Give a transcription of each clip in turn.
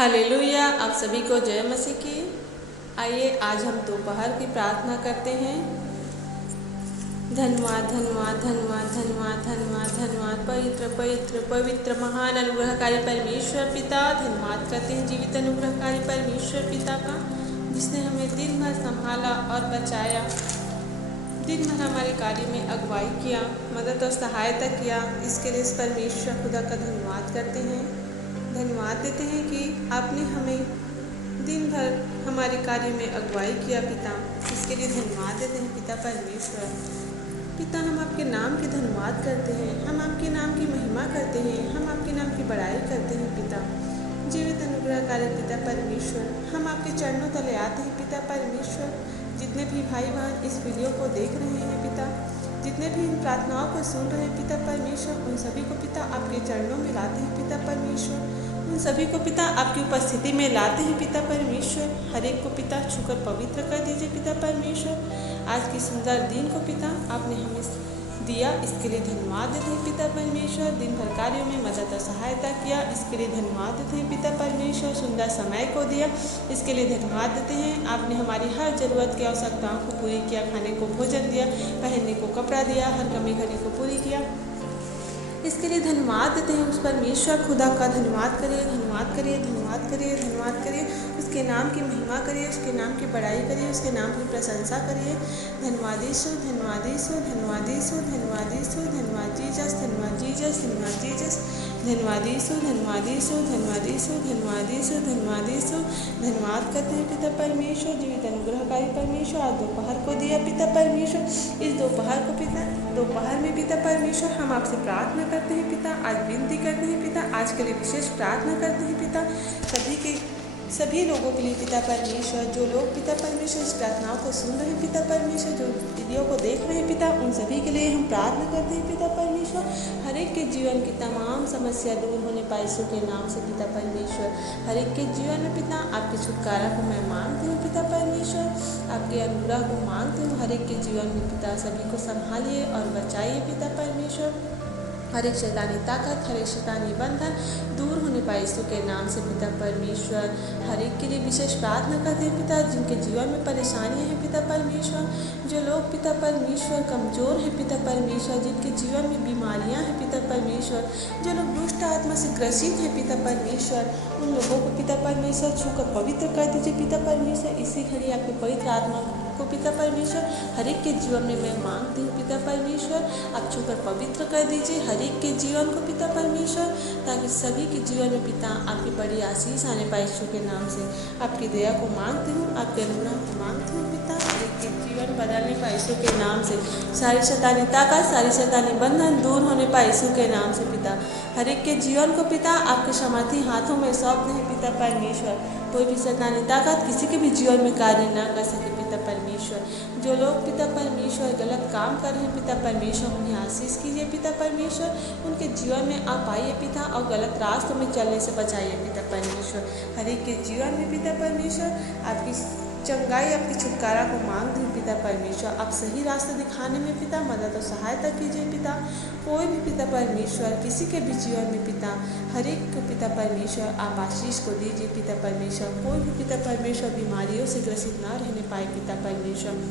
Hallelujah. आप सभी को जय मसीह की। आइए आज हम दोपहर की प्रार्थना करते हैं। धन्यवाद धन्यवाद धन्यवाद धन्यवाद धन्यवाद धन्यवाद पवित्र पवित्र पवित्र महान अनुग्रहकारी परमेश्वर पिता, धन्यवाद करते हैं जीवित अनुग्रहकारी परमेश्वर पिता का, जिसने हमें दिन भर संभाला और बचाया, दिन भर हमारे कार्य में अगुवाई किया, मदद और सहायता किया। इसके लिए इस परमेश्वर खुदा का धन्यवाद करते हैं। धन्यवाद देते हैं कि आपने हमें दिन भर हमारे कार्य में अगुवाई किया पिता। इसके लिए धन्यवाद देते हैं पिता परमेश्वर। पिता, हम आपके नाम के धन्यवाद करते हैं, हम आपके नाम की महिमा करते हैं, हम आपके नाम की बड़ाई करते हैं पिता। जीवित अनुग्रहकारी पिता परमेश्वर, हम आपके चरणों तले आते हैं पिता परमेश्वर। जितने भी भाई बहन इस वीडियो को देख रहे हैं पिता, जितने भी इन प्रार्थनाओं को सुन रहे हैं पिता परमेश्वर, उन सभी को पिता आपके चरणों में लाते हैं पिता परमेश्वर। उन सभी को पिता आपकी उपस्थिति में लाते हैं पिता परमेश्वर। हर एक को पिता छूकर पवित्र कर दीजिए पिता परमेश्वर। आज की सुंदर दिन को पिता आपने हमें दिया, इसके लिए धन्यवाद देते हैं पिता परमेश्वर। दिन भर कार्यों में मदद और सहायता किया, इसके लिए धन्यवाद देते हैं पिता परमेश्वर। सुंदर समय को दिया, इसके लिए धन्यवाद देते हैं। आपने हमारी हर जरूरत की आवश्यकताओं को पूरी किया, खाने को भोजन दिया, पहनने को कपड़ा दिया, हर कमी घड़ी को पूरी किया। इसके लिए धन्यवाद देते हैं उस परमेश्वर खुदा का। धन्यवाद करिए, धन्यवाद करिए, धन्यवाद करिए, धन्यवाद करिए। उसके नाम की महिमा करिए, उसके नाम की बड़ाई करिए, उसके नाम की प्रशंसा करिए। धन्यवाद यीशु, धन्यवाद यीशु, धन्यवाद यीशु, धन्यवाद यीशु, धन्यवाद जीसस, धन्यवाद जीसस, धन्यवाद जीसस, धन्यवाद यीशु, धन्यवाद यीशु, धन्यवाद यीशु, धन्यवाद यीशु, धन्यवाद यीशु। धन्यवाद करते हैं पिता परमेश्वर, जीवित अनुग्रहकारी परमेश्वर। आज दोपहर को दिया पिता परमेश्वर। इस दोपहर को पिता, दोपहर में पिता परमेश्वर हम आपसे प्रार्थना करते हैं पिता। आज विनती करते हैं पिता, आज के लिए विशेष प्रार्थना करते हैं पिता। सभी लोगों के लिए पिता परमेश्वर, जो लोग पिता परमेश्वर इस प्रार्थनाओं को सुन रहे हैं पिता परमेश्वर, जो वीडियो को देख रहे हैं पिता, उन सभी के लिए हम प्रार्थना करते हैं पिता परमेश्वर। हर एक के जीवन की तमाम समस्या दूर होने पाए यीशु के नाम से पिता परमेश्वर। हर एक के जीवन में पिता आपके छुटकारा को मैं मांगती हूँ पिता परमेश्वर, आपके अनुग्रह को मांगती हूँ। हर एक के जीवन में पिता सभी को संभालिए और बचाइए पिता परमेश्वर। हर एक शैतानी ताकत, हर एक शैतानी बंधन दूर होने पाए यीशु के नाम से पिता परमेश्वर। हर एक के लिए विशेष प्रार्थना करते हैं पिता, जिनके जीवन में परेशानियां हैं पिता परमेश्वर, जो लोग पिता परमेश्वर कमज़ोर हैं पिता परमेश्वर, जिनके जीवन में बीमारियां हैं पिता परमेश्वर, जो लोग दुष्ट आत्मा से ग्रसित हैं पिता परमेश्वर, उन लोगों को पिता परमेश्वर छूकर पवित्र कर दीजिए पिता परमेश्वर। इसी घड़ी आपके पवित्र आत्मा को पिता परमेश्वर हर एक के जीवन में मैं मांगती हूँ पिता परमेश्वर, आप छूकर पवित्र कर दीजिए हर एक के जीवन को पिता परमेश्वर, ताकि सभी के जीवन में पिता आपकी बड़ी आशीष आने पाए यीशु के नाम से। आपकी दया को मांगती हूँ, आपके अनुग्रह को मांगती हूँ पिता, हर एक के जीवन बदलने पाए यीशु के नाम से। सारी शैतानी ताकत, सारी शैतानी बंधन दूर होने पाए यीशु के नाम से पिता। हर एक के जीवन को पिता आपके सामर्थी हाथों में सौंपते हैं पिता परमेश्वर। कोई भी शैतानी ताकत किसी के भी जीवन में कार्य न कर सके पिता परमेश्वर। जो लोग पिता परमेश्वर गलत काम कर रहे हैं पिता परमेश्वर, उन्हें आशीष कीजिए पिता परमेश्वर। उनके जीवन में आप आइए पिता और गलत रास्तों में चलने से बचाइए पिता परमेश्वर। हर एक के जीवन में पिता परमेश्वर आपकी चंगाई, आपकी छुटकारा को मांगती हूँ पिता परमेश्वर। आप सही रास्ते दिखाने में पिता मदद और सहायता कीजिए पिता। कोई भी पिता परमेश्वर किसी के भी जीवन में पिता, हर एक को पिता परमेश्वर आप आशीष को दीजिए पिता परमेश्वर। कोई भी पिता परमेश्वर बीमारियों से ग्रसित ना रहने पाए पिता परमेश्वर।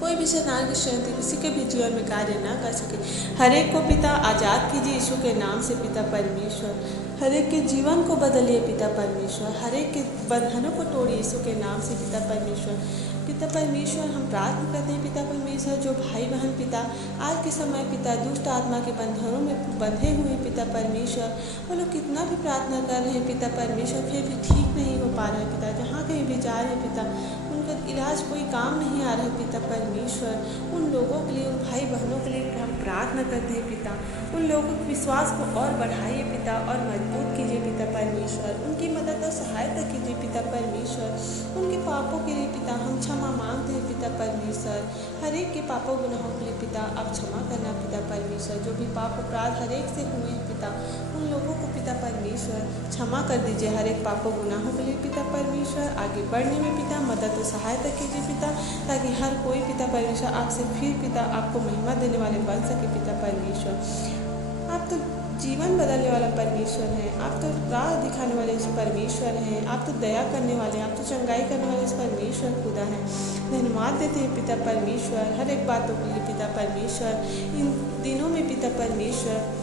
कोई भी शैतान की शक्ति किसी के भी जीवन में कार्य ना कर सके। हर एक को पिता आज़ाद कीजिए यीशु के नाम से पिता परमेश्वर। हर एक के जीवन को बदलिए पिता परमेश्वर। हर एक के बंधनों को तोड़िए यीशु के नाम से पिता परमेश्वर। पिता परमेश्वर हम प्रार्थना करते हैं पिता परमेश्वर, जो भाई बहन पिता आज के समय पिता दुष्ट आत्मा के बंधनों में बंधे हुए पिता परमेश्वर, वो लोग कितना भी प्रार्थना कर रहे हैं पिता परमेश्वर, फिर भी ठीक नहीं हो पा रहे पिता। जहाँ कहीं भी जा रहे हैं पिता, उनका इलाज कोई काम नहीं आ रहा है पिता परमेश्वर। उन लोगों के लिए, उन भाई बहनों के लिए हम प्रार्थना करते हैं पिता। उन लोगों के विश्वास को और बढ़ाइए पिता और मजबूत कीजिए पिता परमेश्वर। उनकी मदद और सहायता कीजिए पिता परमेश्वर। उनके पापों के लिए पिता हम क्षमा मांगते हैं पिता परमेश्वर। हर एक के पापों गुनाहों के लिए पिता आप क्षमा करना पिता परमेश्वर। जो भी पाप अपराध हर एक से हुए हैं पिता, उन लोगों को पिता परमेश्वर क्षमा कर दीजिए हर एक पापों गुनाहों के लिए पिता परमेश्वर। आगे बढ़ने में पिता मदद और सहायता कीजिए पिता, ताकि हर कोई पिता परमेश्वर आपसे फिर पिता आपको महिमा देने वाले बन सके पिता परमेश्वर। आप तो जीवन बदलने वाला परमेश्वर है, आप तो राह दिखाने वाले इस परमेश्वर हैं। आप तो दया करने वाले, आप तो चंगाई करने वाले उस परमेश्वर खुदा हैं। धन्यवाद देते हैं पिता परमेश्वर हर एक बातों के लिए पिता परमेश्वर। इन दिनों में पिता परमेश्वर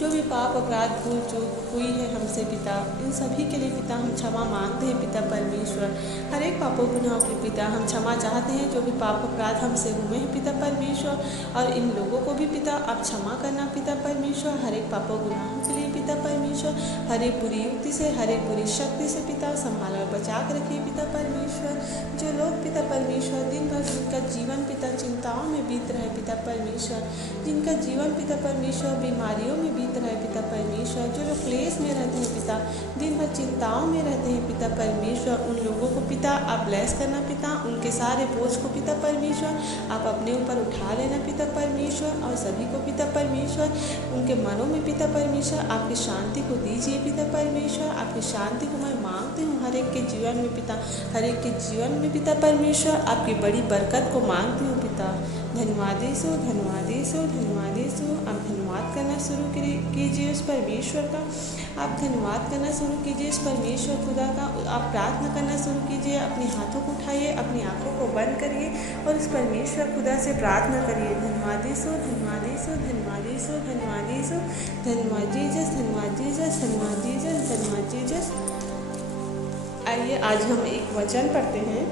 जो भी पाप अपराध भूल चूक हुई है हमसे पिता, इन सभी के लिए पिता हम क्षमा मांगते हैं पिता परमेश्वर। हर एक पापों गुनाहों के पिता हम क्षमा चाहते हैं जो भी पाप अपराध हमसे हुए हैं पिता परमेश्वर। और इन लोगों को भी पिता आप क्षमा करना पिता परमेश्वर, हर एक पापों गुनाहों के लिए पिता परमेश्वर। हर एक बुरी युक्ति से, हर एक बुरी शक्ति से पिता संभाल और बचा कर रखिए पिता परमेश्वर। जो लोग पिता परमेश्वर दिन भर जिनका जीवन पिता चिंताओं में बीत रहा है पिता परमेश्वर, जिनका जीवन पिता परमेश्वर बीमारियों में बीत रहा है पिता परमेश्वर, जो लोग क्लेश में रहते हैं पिता, दिन भर चिंताओं में रहते हैं पिता परमेश्वर, उन लोगों को पिता आप ब्लेस करना पिता। उनके सारे बोझ को पिता परमेश्वर आप अपने ऊपर उठा लेना पिता परमेश्वर। और सभी को पिता परमेश्वर उनके मनों में पिता परमेश्वर आपकी शांति को दीजिए पिता परमेश्वर। आपकी शांति को मैं मांगती हूँ हर एक के जीवन में पिता, हर एक के जीवन में पिता परमेश्वर आपकी बड़ी बरकत को मांगती हूँ पिता। धन्यवाद यीशु, धन्यवाद यीशु, धन्यवाद यीशु। आप धन्यवाद करना शुरू कीजिए उस परमेश्वर का, आप धन्यवाद करना शुरू कीजिए उस परमेश्वर खुदा का। आप प्रार्थना करना शुरू कीजिए, अपने हाथों को उठाइए, अपनी आंखों को बंद करिए और उस परमेश्वर खुदा से प्रार्थना करिए। धन्यवाद यीशु, धन्यवाद यीशु, धन्यवाद यीशु, धन्यवाद यीशु, धन्यवाद जीसस, धन्यवाद जीसस, धन्यवाद जीसस, धन्यवाद जीसस। आइए आज हम एक वचन पढ़ते हैं।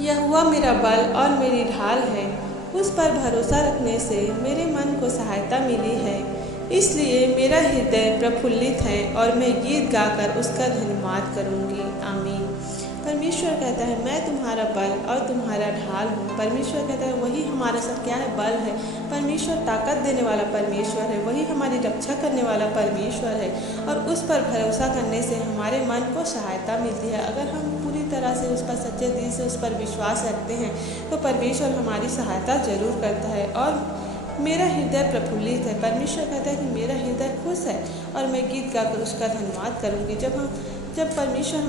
यहोवा मेरा बल और मेरी ढाल है, उस पर भरोसा रखने से मेरे मन को सहायता मिली है। इसलिए मेरा हृदय प्रफुल्लित है और मैं गीत गाकर उसका धन्यवाद करूँगी। आमीन। परमेश्वर कहता है मैं तुम्हारा बल और तुम्हारा ढाल हूँ। परमेश्वर कहता है वही हमारा सब क्या है, बल है। परमेश्वर ताकत देने वाला परमेश्वर है, वही हमारी रक्षा करने वाला परमेश्वर है। और उस पर भरोसा करने से हमारे मन को सहायता मिलती है। अगर हम पूरी तरह से उस पर सच्चे दिल से उस पर विश्वास रखते हैं तो परमेश्वर हमारी सहायता जरूर करता है। और मेरा हृदय प्रफुल्लित है। परमेश्वर कहता है कि मेरा हृदय खुश है और मैं गीत गाकर उसका धन्यवाद करूँगी। जब परमेश्वर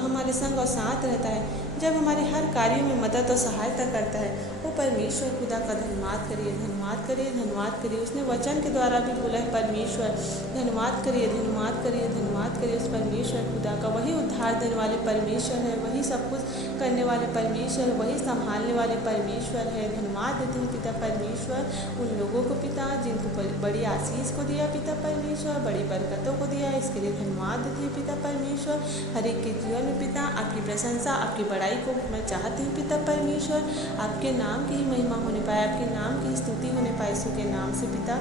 हमारे संग और साथ रहता है, जब हमारे हर कार्यों में मदद और सहायता करता है, वो परमेश्वर खुदा का धन्यवाद करिए, धन्यवाद करिए, धन्यवाद करिए। उसने वचन के द्वारा भी बोला है परमेश्वर धन्यवाद करिए, धन्यवाद करिए, धन्यवाद करिए उस परमेश्वर खुदा का। वही उद्धार देने वाले परमेश्वर है, वही सब कुछ करने वाले परमेश्वर, वही संभालने वाले परमेश्वर है। धन्यवाद देते हैं पिता परमेश्वर उन लोगों को पिता जिनको बड़ी आशीष को दिया पिता परमेश्वर, बड़ी बरकतों को दिया, इसके लिए धन्यवाद देते हैं पिता परमेश्वर। हर एक के जीवन में पिता आपकी प्रशंसा, आपकी बड़ाई को मैं चाहती हूँ पिता परमेश्वर। आपके नाम की ही महिमा होने पाए, आपके नाम की स्तुति होने पाए यीशु के नाम से पिता।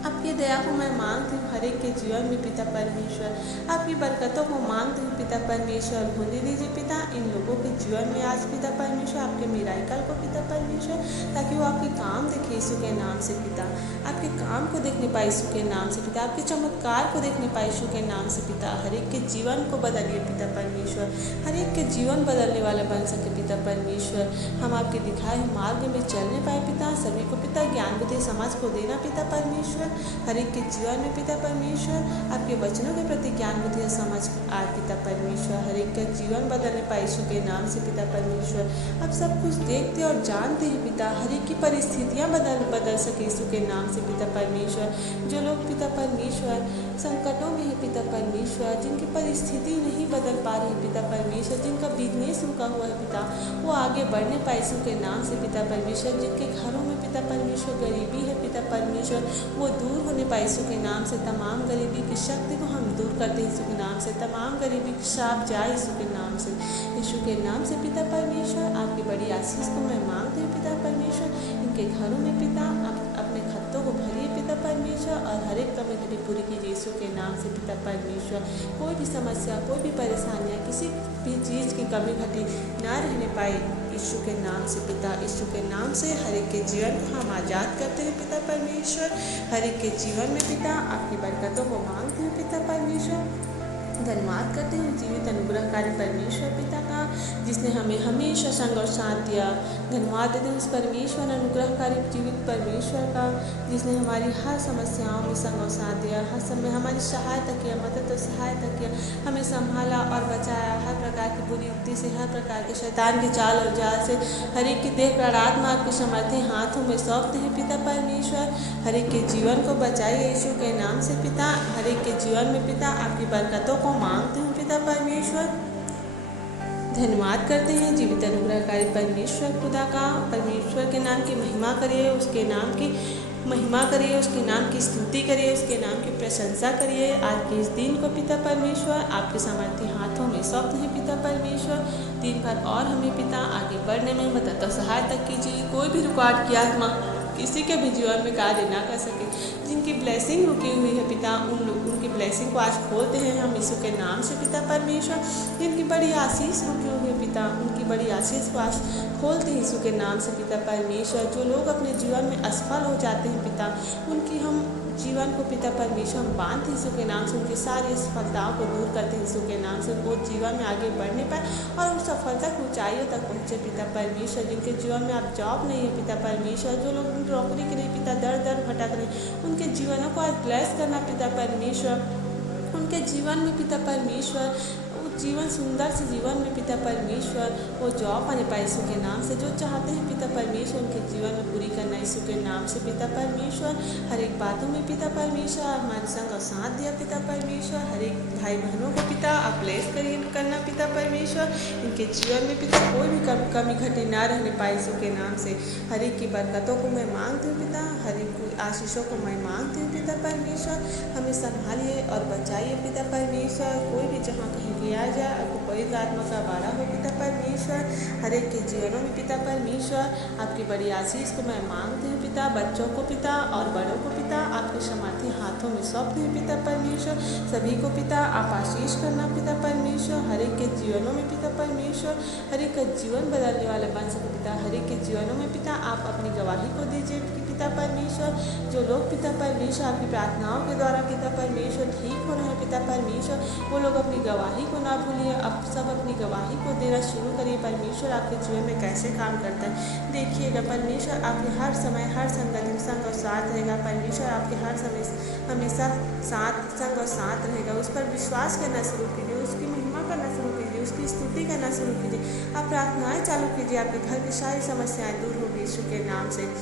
आपकी दया को मैं मांगती हूँ हर एक के जीवन में पिता परमेश्वर। आपकी बरकतों को मांगती हूँ पिता परमेश्वर। होने दीजिए पिता इन लोगों के जीवन में आज पिता परमेश्वर आपके मिराकल को पिता परमेश्वर, ताकि वो आपके काम देखे यीशु के नाम से पिता। आपके काम को देखने पाए यीशु के नाम से पिता, आपके चमत्कार को देखने पाए यीशु के नाम से पिता। हर एक के जीवन को बदलिए पिता परमेश्वर, हर एक के जीवन बदलने वाला बन सके पिता परमेश्वर। हम आपके दिखाए मार्ग में चलने पाए पिता, सभी को पिता ज्ञान बुद्धि समझ को देना पिता परमेश्वर। हर एक के जीवन में पिता परमेश्वर आपके वचनों के प्रति ज्ञान बुद्धि समझ आए पिता परमेश्वर। हर एक का जीवन बदलने पाए यीशु के नाम से पिता परमेश्वर। आप सब कुछ देखते और जानते हैं पिता, हर एक की परिस्थितियाँ बदल सके यीशु के नाम से पिता परमेश्वर। जो लोग पिता परमेश्वर संकटों में है पिता परमेश्वर, जिनकी परिस्थिति नहीं बदल पा रही पिता परमेश्वर, जिनका बिजनेस रुका हुआ है पिता, वो आगे बढ़ने पाए यीशु के नाम से पिता परमेश्वर। जिनके घरों में पिता परमेश्वर गरीबी है पिता परमेश्वर, वो दूर होने पाए यीशु के नाम से। तमाम गरीबी की शक्ति को हम दूर करते हैं यीशु के नाम से। तमाम गरीबी की शाप जाए यीशु के नाम से, यीशु के नाम से पिता परमेश्वर। आपकी बड़ी आशीष को मैं मांगती हूँ पिता परमेश्वर। इनके घरों में पिता आप अपने खत्तों को भरिए पिता परमेश्वर और हर एक कमी घटी पूरी कीजिए यीशु के नाम से पिता परमेश्वर। कोई भी समस्या, कोई भी परेशानियाँ, किसी भी चीज़ की कमी घटी ना रहने पाए यीशु के नाम से पिता। यीशु के नाम से हर एक के जीवन को हम आज़ाद करते हैं पिता परमेश्वर। हर एक के जीवन में पिता आपकी बरकतों को मांगते हैं पिता परमेश्वर। धन्यवाद करते हैं जीवित अनुग्रहकारी परमेश्वर पिता का, जिसने हमें हमेशा संग और साथ दिया। धन्यवाद देते हैं उस परमेश्वर अनुग्रहकारी जीवित परमेश्वर का, जिसने हमारी हर समस्याओं में संग और साथ दिया, हर समय हमारी सहायता किया, मदद और सहायता सहायता किया, हमें संभाला और बचाया हर प्रकार की बुरी युक्ति से, हर प्रकार के शैतान के चाल और जाल से। हर एक की देह प्राणात्मा आपके समर्थी हाथों में सौंपते हैं पिता परमेश्वर। हर एक के जीवन को बचाइए यीशु के नाम से पिता। हर एक के जीवन में पिता आपकी बरकतों को मांगते हैं पिता परमेश्वर। धन्यवाद करते हैं जीवित अनुग्रहकारी परमेश्वर खुदा का। परमेश्वर के नाम की महिमा करिए, उसके नाम की महिमा करिए, उसके नाम की स्तुति करिए, उसके नाम की प्रशंसा करिए। आज के इस दिन को पिता परमेश्वर आपके सामर्थ्य हाथों में सौंपते हैं पिता परमेश्वर। दिन भर और हमें पिता आगे बढ़ने में मदद और सहायता कीजिए। कोई भी रुकावट की आत्मा किसी के भी जीवन में कार्य ना कर सके, जिनकी ब्लेसिंग रुकी हुई है पिता, उनकी ब्लेसिंग को आज खोलते हैं हम यीशु के नाम से पिता परमेश्वर। जिनकी बड़ी आशीष रुकी हुई है पिता, उनकी बड़ी आशीष को आज खोलते हैं यीशु के नाम से पिता परमेश्वर। जो लोग अपने जीवन में असफल हो जाते हैं पिता, उनकी हम जीवन को पिता परमेश्वर हम बांधते यीशु के नाम से, उनकी सारी असफलताओं को दूर करते हैं यीशु के नाम से। वो जीवन में आगे बढ़ने पाए और उस सफलता की ऊंचाइयों तक पहुँचे पिता परमेश्वर। जिनके जीवन में आप जॉब नहीं है पिता परमेश्वर, जो लोग नौकरी के लिए पिता दर दर भटक रहे, उनके जीवनों को आज ब्लेस करना पिता परमेश्वर। उनके जीवन में पिता परमेश्वर जीवन सुंदर से जीवन में पिता परमेश्वर वो जॉब पाने पाए यीशु के नाम से। जो चाहते हैं पिता परमेश्वर उनके जीवन में पूरी करना यीशु के नाम से पिता परमेश्वर। हर एक बातों में पिता परमेश्वर हमारे संग और साथ दिया पिता परमेश्वर। हर एक भाई बहनों को पिता आप ब्लेस करिए करना पिता परमेश्वर। इनके जीवन में पिता कोई भी कमी घटी ना रहने पाए यीशु के नाम से। हर एक की बरकतों को मैं मांगती हूँ पिता, हर एक की आशीषों को मैं मांगती हूँ पिता परमेश्वर। हमें संभालिए और बचाइए पिता परमेश्वर। कोई भी जहाँ कहीं गया जाए आपको पवित्र आत्मा का वाड़ा हो पिता परमेश्वर। हर एक के जीवनों में पिता परमेश्वर आपकी बड़ी आशीष को मैं मांगती हूँ पिता। बच्चों को पिता और बड़ों को पिता आपके सामर्थ्य हाथों में सौंपते हैं पिता परमेश्वर। सभी को पिता आप आशीष करना पिता परमेश्वर। हर एक के जीवनों में पिता परमेश्वर हर एक का जीवन बदलने वाला बन सके पिता। हर एक के जीवनों में पिता आप अपनी गवाही को दीजिए पिता परमेश्वर। जो लोग पिता परमेश्वर आपकी प्रार्थनाओं के द्वारा पिता परमेश्वर ठीक हो रहे हैं पिता परमेश्वर, वो लोग अपनी गवाही को ना भूलिए। अब सब अपनी गवाही को देना शुरू करिए। परमेश्वर आपके जीवन में कैसे काम करता है देखिएगा। परमेश्वर आपके हर समय हर संगति संग और साथ रहेगा। परमेश्वर आपके हर समय हमेशा संग और साथ रहेगा। उस पर विश्वास करना शुरू कीजिए, उसकी महिमा करना शुरू कीजिए, उसकी स्तुति करना शुरू कीजिए। आप प्रार्थनाएं चालू कीजिए, आपके घर की सारी समस्याएं दूर होगी यीशु के नाम से।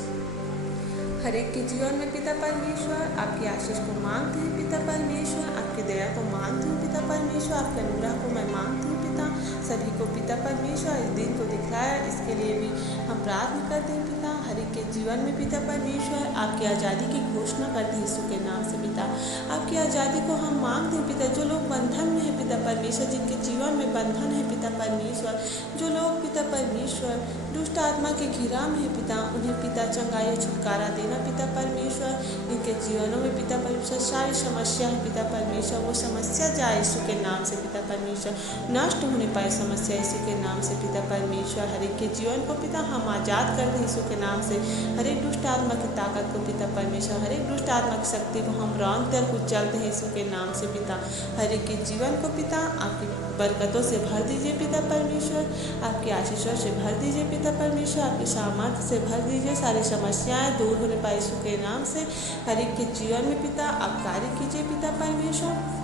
हर एक के जीवन में पिता परमेश्वर आपकी आशीष को मांगते हैं पिता परमेश्वर। आपकी दया को मांगते हैं पिता परमेश्वर। आपके अनुग्रह को मैं मांगती हूँ पिता। सभी को पिता परमेश्वर इस दिन को दिखलाया, इसके लिए भी हम प्रार्थना करते हैं पिता। हर एक के जीवन में पिता परमेश्वर आपकी आज़ादी की घोषणा करते हैं यीशु के नाम से पिता। आपकी आज़ादी को हम मांगते हैं पिता। जो लोग बंधन में है पिता परमेश्वर, जिनके जीवन में बंधन है पिता परमेश्वर, जो लोग पिता परमेश्वर दुष्ट आत्मा के घिरा में है पिता, उन्हें पिता चंगाई छुटकारा देना पिता परमेश्वर। इनके जीवनों में पिता परमेश्वर सारी समस्या है पिता परमेश्वर, वो समस्या जाए यीशु के नाम से पिता परमेश्वर। नष्ट होने पाए समस्या यीशु के नाम से पिता परमेश्वर। हर एक के जीवन को पिता हम आज़ाद कर दें यीशु के नाम से। हर एक दुष्ट आत्मा की ताकत को पिता परमेश्वर, हर एक दुष्ट आत्मा की शक्ति को हम रौंदते और कुचलते हैं यीशु के नाम से पिता। हर एक के जीवन को पिता आपकी बरकतों से भर दीजिए पिता परमेश्वर। आपकी आशीषों से भर दीजिए पिता परमेश्वर। आपके सामर्थ्य से भर दीजिए। सारी समस्याएं दूर होने पाए यीशु के नाम से। हर एक के जीवन में पिता आप कार्य कीजिए पिता परमेश्वर।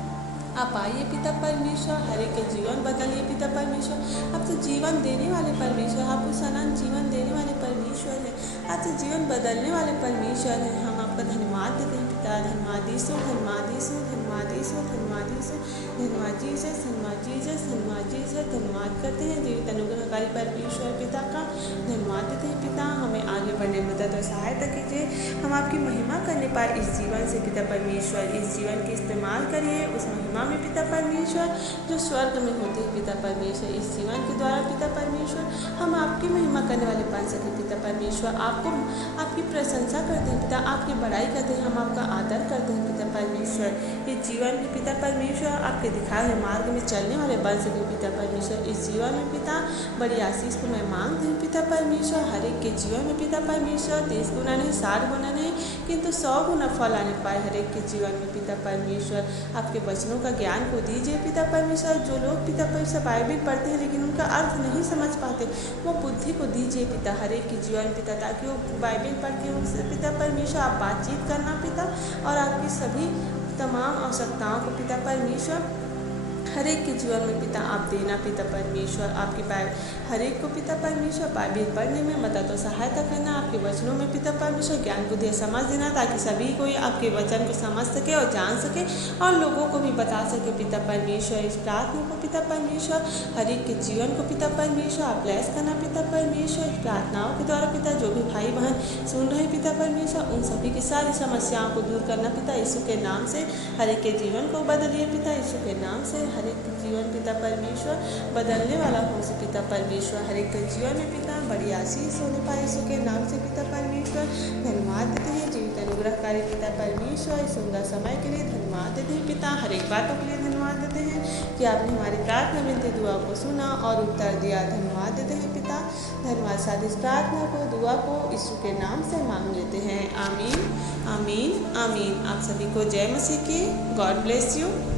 आप आइए पिता परमेश्वर, हर एक के जीवन बदलिए पिता परमेश्वर। आप तो जीवन देने वाले परमेश्वर, आप उस अनंत जीवन देने वाले परमेश्वर हैं। आप तो जीवन बदलने वाले परमेश्वर हैं। हम आपका धन्यवाद देते हैं पिता। धन्यवाद यीशु, धन्यवाद यीशु, धन्यवाद यीशु, धन्यवाद यीशु, धन्यवाद जीसस, धन्यवाद जीसस, धन्यवाद जीसस। धन्यवाद करते हैं जीवित अनुग्रहकारी परमेश्वर पिता का। धन्यवाद देते हैं पिता। हमें आगे बढ़ने में मदद और सहायता कीजिए। हम आपकी महिमा करने पाए इस जीवन से पिता परमेश्वर। इस जीवन के इस्तेमाल करिए उस महिमा में पिता परमेश्वर जो स्वर्ग में होते हैं पिता परमेश्वर। इस जीवन के द्वारा पिता परमेश्वर हम आपकी महिमा करने वाले बन सके पिता परमेश्वर। आपको आपकी प्रशंसा करते हैं पिता, आपकी बड़ाई करते हैं, हम आपका आदर करते हैं पिता परमेश्वर। इस जीवन में पिता परमेश्वर आपके दिखाए हुए मार्ग में चलने वाले बन सके पिता परमेश्वर। इस जीवन में पिता बड़ी आशीष को मैं मांगती हूँ पिता परमेश्वर। हर एक के जीवन में पिता परमेश्वर 30 गुना नहीं 60 गुना नहीं किंतु 100 गुना फल आने पाए हर एक के जीवन में पिता परमेश्वर। आपके वचनों का ज्ञान को दीजिए पिता परमेश्वर। जो लोग पिता परमेश्वर बाइबल पढ़ते हैं लेकिन उनका अर्थ नहीं समझ पाते, वो बुद्धि को दीजिए पिता हर एक के जीवन पिता, ताकि वो बाइबल पढ़ के उनसे पिता परमेश्वर आप बातचीत करना पिता, और आपकी सभी तमाम आवश्यकताओं को पिता परमेश्वर हर एक के जीवन में पिता आप देना पिता परमेश्वर, आपके हर एक को पिता परमेश्वर बाइबिल पढ़ने में मदद और सहायता करना, आपके वचनों में पिता परमेश्वर ज्ञान बुद्धि समझ देना, ताकि सभी कोई आपके वचन को समझ सके और जान सके और लोगों को भी बता सके पिता परमेश्वर। इस प्रार्थना को पिता परमेश्वर हर एक के जीवन को पिता परमेश्वर आप ब्लेस करना पिता परमेश्वर। इस प्रार्थनाओं के द्वारा पिता जो भी भाई बहन सुन रहे पिता परमेश्वर, उन सभी की सारी समस्याओं को दूर करना पिता यीशु के नाम से। हर एक के जीवन को बदलिए पिता यीशु के नाम से। हर एक जीवन पिता परमेश्वर बदलने वाला हो से पिता परमेश्वर। हर एक के जीवन में पिता बड़ी आशीष होने पाए यीशु के नाम से पिता परमेश्वर। धन्यवाद देते हैं जीवित अनुग्रहकारी पिता परमेश्वर, इस सुंदर समय के लिए धन्यवाद देते हैं पिता। हर एक बातों के लिए धन्यवाद देते हैं कि आपने हमारी प्रार्थना विनती दुआ को सुना और उत्तर दिया। धन्यवाद देते हैं पिता। धन्यवाद साथ इस प्रार्थना को दुआ को यीशु के नाम से मांग लेते हैं। आमीन आमीन आमीन। आप सभी को जय मसीह की। God bless you.